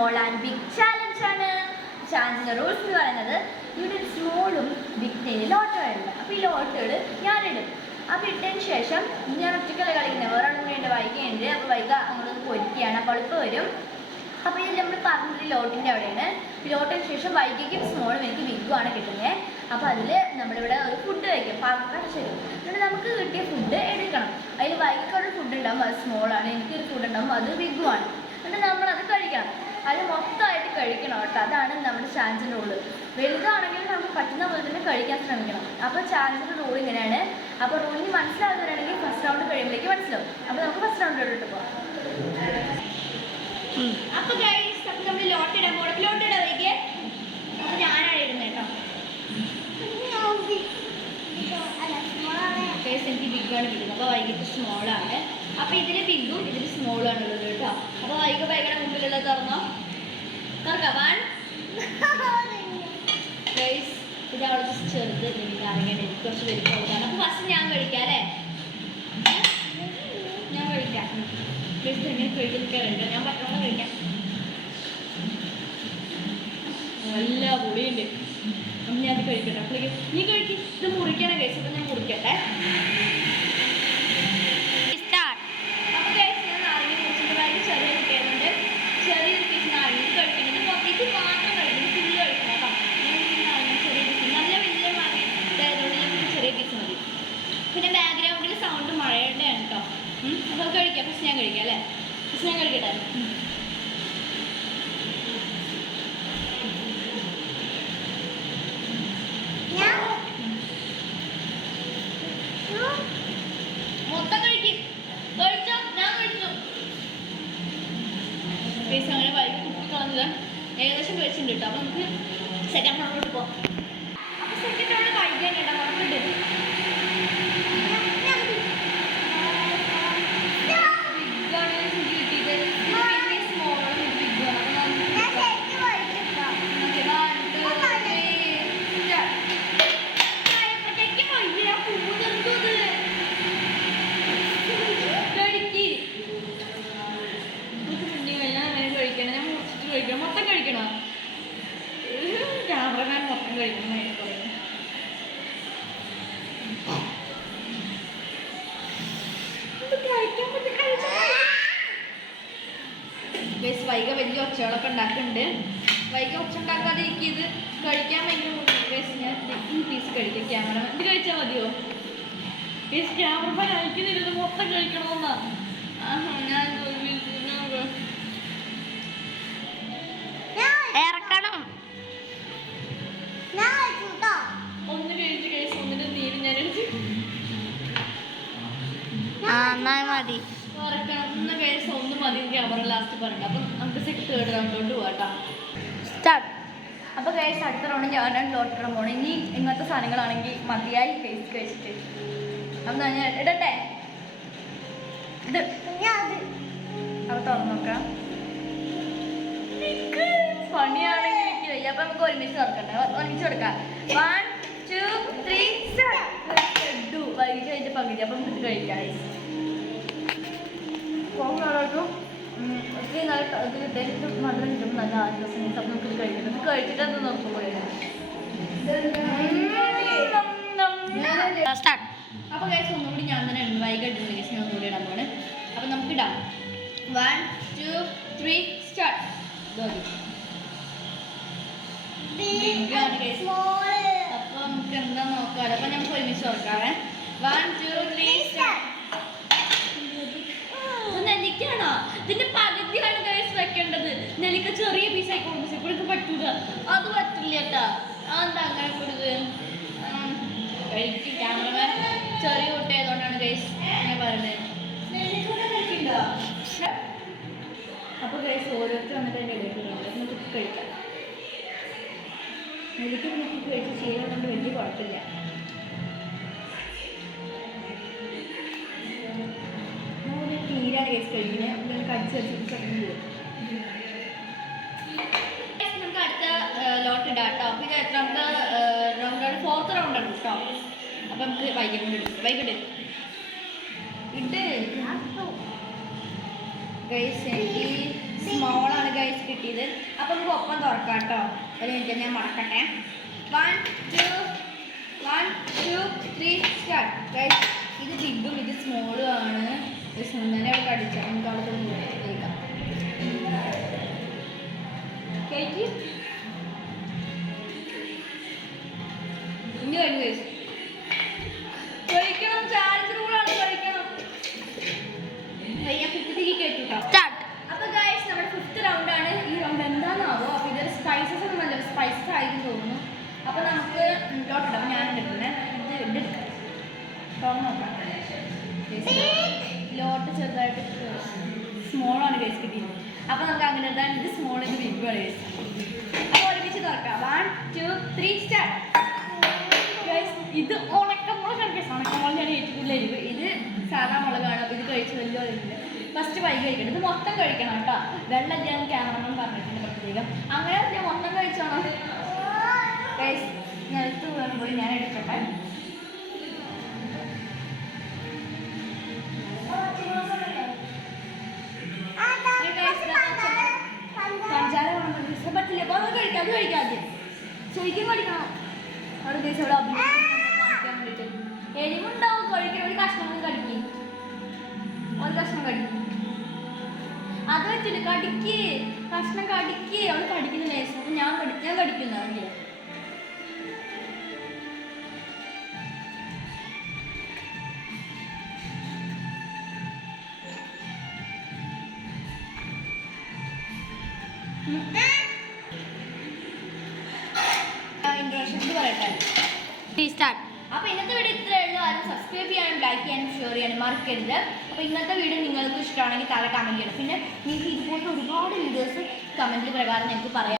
Small and big challenge ആണ്. ചാലഞ്ചിന്റെ rules എന്ന് പറയുന്നത് ഇവിടെ സ്മോളും ബിഗ് ലോട്ടുകളുണ്ട്. അപ്പോൾ ഈ ലോട്ടുകൾ ഞാനിടും. അപ്പോൾ ഇട്ടതിന് ശേഷം ഞാൻ ഒറ്റക്കല്ല കളിക്കുന്നത്, വേറെ ആളും വേണ്ട വൈകുന്നുണ്ട്. അപ്പോൾ വൈക അങ്ങോട്ടൊന്ന് പൊരിക്കുകയാണ്. അപ്പോൾ എളുപ്പം വരും. അപ്പോൾ ഇത് നമ്മൾ പറഞ്ഞത് ലോട്ടിൻ്റെ അവിടെയാണ്. ലോട്ടിന് ശേഷം വൈകിക്കും സ്മോളും എനിക്ക് ബിഗും ആണ് കിട്ടുന്നത്. അപ്പോൾ അതിൽ നമ്മളിവിടെ ഒരു ഫുഡ് കഴിക്കും, പാകം ശരി. എന്നിട്ട് നമുക്ക് കിട്ടിയ ഫുഡ് എടുക്കണം. അതിൽ വൈകിക്കുള്ള ഫുഡ് ഉണ്ടാകും, അത് സ്മോളാണ്. എനിക്കൊരു ഫുഡ് ഉണ്ടാകും, അത് ബിഗും ആണ്. എന്നിട്ട് നമ്മളത് കഴിക്കണം. അത് മൊത്തമായിട്ട് കഴിക്കണം കേട്ടോ. അതാണ് നമ്മുടെ ചാലഞ്ചിൻ്റെ റൂള്. വലുതാണെങ്കിലും നമുക്ക് പറ്റുന്ന പോലെ തന്നെ കഴിക്കാൻ ശ്രമിക്കണം. അപ്പോൾ ചാലഞ്ചിൻ്റെ റൂൾ ഇങ്ങനെയാണ്. അപ്പോൾ റൂളിന് മനസ്സിലാവുന്നവരാണെങ്കിൽ ഫസ്റ്റ് റൗണ്ട് കഴിയുമ്പോഴേക്ക് മനസ്സിലാവും. അപ്പോൾ നമുക്ക് ഫസ്റ്റ് റൗണ്ടിലോട്ട് പോകാം. അപ്പോൾ ഗൈസ് നമ്മൾ ലോട്ടിടാൻ പോകണം. ലോട്ടിടാൻ വൈകിയേ. അപ്പോൾ ഞാനാണ് ഇടുന്നത് കേട്ടോ. ഗൈസ് എനിക്ക് ബിഗാണ് കിട്ടുന്നത്. അപ്പോൾ വൈകിട്ട് സ്മോളാണ്. അപ്പോൾ ഇതിൽ ബിഗും ഇതിൽ സ്മോളും ആണുള്ളത് കേട്ടോ. അപ്പോൾ വൈകി വൈകിയുടെ മുമ്പിലുള്ളത് തുറന്നോ, തുറക്കാം. ഗൈസ് ഇത് അവൾ ചെറുത്, എനിക്ക് അറിയണം, എനിക്ക് കുറച്ച് വലിപ്പമാണ്. അപ്പോൾ ഫസ്റ്റ് ഞാൻ കഴിക്കാം അല്ലേ? ഞാൻ കഴിക്കാം. ഗൈസ് എങ്ങനെ കഴിക്കാറുണ്ട്, ഞാൻ പറ്റണം കഴിക്കാം. നല്ല പൊടിയുണ്ട്. അപ്പം ഞാൻ അത് കഴിക്കട്ടെ. അപ്പോഴേക്കും നീ കഴിക്കും. ഇത് മുറിക്കണം ഗൈസ്. അപ്പം ഞാൻ മുറിക്കട്ടെ. അപ്പോൾ ഗൈസ് ഞാൻ നാരങ്ങ മുറിച്ചിട്ട് ഭയങ്കര ചെറിയ കുട്ടിയായതുകൊണ്ട് ചെറിയൊരു പീസ് നാരങ്ങ കഴിക്കുന്നത്. ഇത് മാത്രം കഴിക്കണം, ഫുള്ള് കഴിക്കണം കേട്ടോ. ഞാൻ നാരങ്ങ ചെറിയ പീസ്, നല്ല വലിയ മാങ്ങ ഇതായതുകൊണ്ട് ഞങ്ങൾക്ക് ചെറിയ പീസ് മതി. പിന്നെ ബാക്ക്ഗ്രൗണ്ടിൽ സൗണ്ട് മഴയുടെയാണ് കേട്ടോ. അപ്പോൾ അത് കഴിക്കാം. ഫസ്റ്റ് ഞാൻ കഴിക്കാം അല്ലേ? ഫസ്റ്റ് ഞാൻ കഴിക്കട്ടെ. മൊത്തം കഴിക്കും. കഴിച്ചോ? ഞാൻ കഴിച്ചു. പീസ് അങ്ങനെ വൈകി കുട്ടി കളഞ്ഞില്ല, ഏകദേശം കഴിച്ചിട്ടുണ്ട് കേട്ടോ. അപ്പോൾ നമുക്ക് സെക്കൻഡ് റൗണ്ടിലോട്ട് പോകാം. അപ്പോൾ സെക്കൻഡ് റൗണ്ട് കഴിക്കാൻ കേട്ടോ. കുഴപ്പമുണ്ട്. മൊത്തം കഴിക്കണോ? ക്യാമറമാൻ മൊത്തം കഴിക്കണം. വൈക വലിയ ഒച്ചകളൊക്കെ ഉണ്ടാക്കുന്നുണ്ട്. വൈക ഒച്ച ഉണ്ടാക്കാതെ എനിക്ക് ഇത് കഴിക്കാൻ ഭയങ്കര ബുദ്ധിമുട്ട്. ഞാൻ ഈ പീസ് കഴിക്കാം. ക്യാമറമാൻ ഇത് കഴിച്ചാൽ മതിയോ? പീസ് ക്യാമറമാൻ അയക്കുന്നില്ല, മൊത്തം കഴിക്കണമെന്നാ. ഞാൻ ഇറക്കണം. ഒന്ന് കഴിച്ച് കഴിച്ച് ഒന്നിന്റെ നീര് ഞാൻ എടുത്ത് മതി. ഇറക്കണം. ഒന്ന് കഴിച്ച് ഒന്ന് മതി. ക്യാമറ ലാസ്റ്റ് പറഞ്ഞിട്ട്. അപ്പം നമുക്ക് തേർഡ് റൗണ്ടിലോട്ട് പോകാട്ടോ. സ്റ്റാർട്ട്. അപ്പോൾ കഴിച്ച് അടുത്ത റൗണ്ട് ഞാനാണ് ലോട്ടിടാൻ പോകണം. ഇനി ഇങ്ങനത്തെ സാധനങ്ങളാണെങ്കിൽ മതിയായി പേസ്റ്റ് കഴിച്ചിട്ട്. അപ്പം ഞാൻ ഇടട്ടെ. ഇത് അപ്പോൾ തുറന്നു നോക്കാം. പണിയാണെങ്കിൽ എനിക്ക് വയ്യ. അപ്പം നമുക്ക് ഒരുമിച്ച് തുറക്കട്ടെ. ഒരുമിച്ച് കൊടുക്കാം. 1 2 3 സ്റ്റാർട്ട്. വൈകിട്ട് കഴിഞ്ഞിട്ട് പകുതി. അപ്പം ഇത് കഴിക്കാം. പോകുന്നവരോട്ടും ഒത്തിരി നല്ല ഇത് കിട്ടിയിട്ട് മധുരം കിട്ടുമ്പോൾ നല്ല ആശ്വാസം. അപ്പം നമുക്ക് ഇത് കഴിക്കണം. ഇത് കഴിച്ചിട്ട് അത് നോക്കുമ്പോൾ സ്റ്റാർട്ട്. അപ്പോൾ കഴിച്ച് ഒന്നുകൂടി ഞാൻ തന്നെ ഇടുന്നു. വൈകിട്ട് കേസ് ഞാൻ ഒന്നുകൂടി ഇടാൻ പോണ്. അപ്പം നമുക്ക് ഇടാം. 1 2 3 സ്റ്റാർട്ട്. അപ്പൊ നമുക്ക് എന്താ നോക്കാം. അപ്പൊ നമുക്ക് ഒരുമിച്ച് നോക്കാവേ. 1 2 3 സ്റ്റാർട്ട്. നെല്ലിക്കാണോ? ഇതിന്റെ പകുതിയാണ് ഗൈസ് വെക്കേണ്ടത്. നെല്ലിക്ക ചെറിയ പീസായി കൊടുക്കും. ഇപ്പോഴേക്ക് പറ്റൂല. അത് പറ്റില്ല കേട്ടാ. അതെന്താ അങ്ങനെ കൊടുത്ത് കഴിക്കും. ക്യാമറമാൻ ചെറിയ കുട്ടിയായതുകൊണ്ടാണ് ഗൈസ് ഞാൻ പറയുന്നത്. അപ്പൊ ഗൈസ് ഓരോരുത്തർ വന്നിട്ട് അതിൻ്റെ ഇടയിലുണ്ട്. നമുക്ക് കഴിക്കാം. നെല്ലിക്ക നമുക്ക് കഴിച്ച് ചെയ്യുന്നതുകൊണ്ട് വലിയ കുഴപ്പമില്ല. തീരാണ് കേസ് കഴിക്കുന്നത്. നമുക്ക് അടിച്ചടിച്ച് നമുക്ക് അടുത്ത ലോട്ട് ഇടാം കേട്ടോ. അപ്പോൾ ഇത് എത്രാമത്തെ റൗണ്ടാണ്? 4th റൗണ്ടാണ് കേട്ടോ. അപ്പം നമുക്ക് വൈകിട്ട് ഇട്ട് ഗൈസ് എനിക്ക് സ്മോളാണ് ഗൈസ് കിട്ടിയത്. അപ്പം നമുക്ക് ഒപ്പം തുറക്കാം കേട്ടോ. ഒരു മിനിറ്റ് ഞാൻ മറക്കട്ടെ. 1 2 3 സ്റ്റാർട്ട്. ഗൈസ് ഇത് ബിഗും ഇത് സ്മോളും ആണ്. ഞാൻ അവിടെ കടിച്ചാൽ നമുക്ക് അവിടെ കേൾക്കാം. കേക്ക് ഇനി കഴിഞ്ഞു ഗൈസ്. കഴിക്കണം, ചാർജ് റൂളാണ്, കഴിക്കണം. സ്റ്റാർട്ട്. അപ്പോൾ ഗൈസ് നമ്മുടെ 5th റൗണ്ടാണ്. ഈ റൗണ്ട് എന്താണെന്നാവോ. അപ്പോൾ ഇതൊരു സ്പൈസസ് ഒന്നും അല്ല, സ്പൈസസ് ആയിരുന്നു തോന്നുന്നു. അപ്പോൾ നമുക്ക് ലോട്ടിടാം. ഞാൻ എടുക്കുന്നത് ഇത് എടുക്കാം. നോക്കാം. ലോട്ട് ചെറുതായിട്ട് സ്മോളാണ് ഗൈസ് കിട്ടിയത്. അപ്പോൾ നമുക്ക് അങ്ങനെ ഇടാൻ. ഇത് സ്മോൾ, ഇത് ബിഗ് ആണ് ഗൈസ്. അപ്പോൾ ഒരുമിച്ച് തുറക്കാം. 1 2 3 സ്റ്റാർട്ട്. ഗൈസ് ഇത് ഉണക്കമുളകാണ് ഗൈസ്. ഉണക്കമുളക് ഞാൻ ഏറ്റവും കൂടുതൽ എരിവ്. ഇത് സാധാ മുളകാണ്. അപ്പോൾ ഇത് കഴിച്ച് വലിയ ഇതില്ല. ഫസ്റ്റ് വൈകി കഴിക്കണം. ഇത് മൊത്തം കഴിക്കണം കേട്ടോ. വെള്ളം ഞാൻ ക്യാമറമാൻ പറഞ്ഞിട്ടുണ്ട് പ്രത്യേകം. അങ്ങനെ ഞാൻ മൊത്തം കഴിച്ചോണം ഗൈസ്. നിലത്ത് വീഴുമ്പോൾ ഞാൻ എടുക്കട്ടെ. പഞ്ചാര വേണം പറ്റില്ല. അപ്പോൾ അത് കഴിക്കാം. അത് കഴിക്കാതെ ശരിക്കും കഴിക്കണം. അവിടെ ദിവസം ഇവിടെ കാണിക്കാൻ വേണ്ടിയിട്ട് എരിവുണ്ടാവും. കഴിക്കണം. ഒരു കഷ്ണം കടിക്കും. ഒരു കഷ്ണം കടിക്കും. അത് വെച്ചിട്ട് കടിക്ക്. കഷ്ണം കടിക്ക്. അവൾ കടിക്കുന്ന ലേശം. അപ്പം ഞാൻ കടിക്കുന്ന അറിയില്ല. ഇൻട്രോഡക്ഷൻ പറയട്ടെ. അപ്പോൾ ഇന്നത്തെ വീഡിയോ ഇത്രയേ ഉള്ളൂ. ആരും സബ്സ്ക്രൈബ് ചെയ്യാനും ലൈക്ക് ചെയ്യാനും ഷെയർ ചെയ്യാനും മറക്കരുത്. അപ്പോൾ ഇന്നത്തെ വീഡിയോ നിങ്ങൾക്ക് ഇഷ്ടമാണെങ്കിൽ താഴെ കമൻറ്റ് ചെയ്യണം. പിന്നെ നിങ്ങൾക്ക് ഇതുപോലത്തെ ഒരുപാട് വീഡിയോസ് കമൻറ്റിൽ പ്രകാരം നിങ്ങൾക്ക് പറയാം.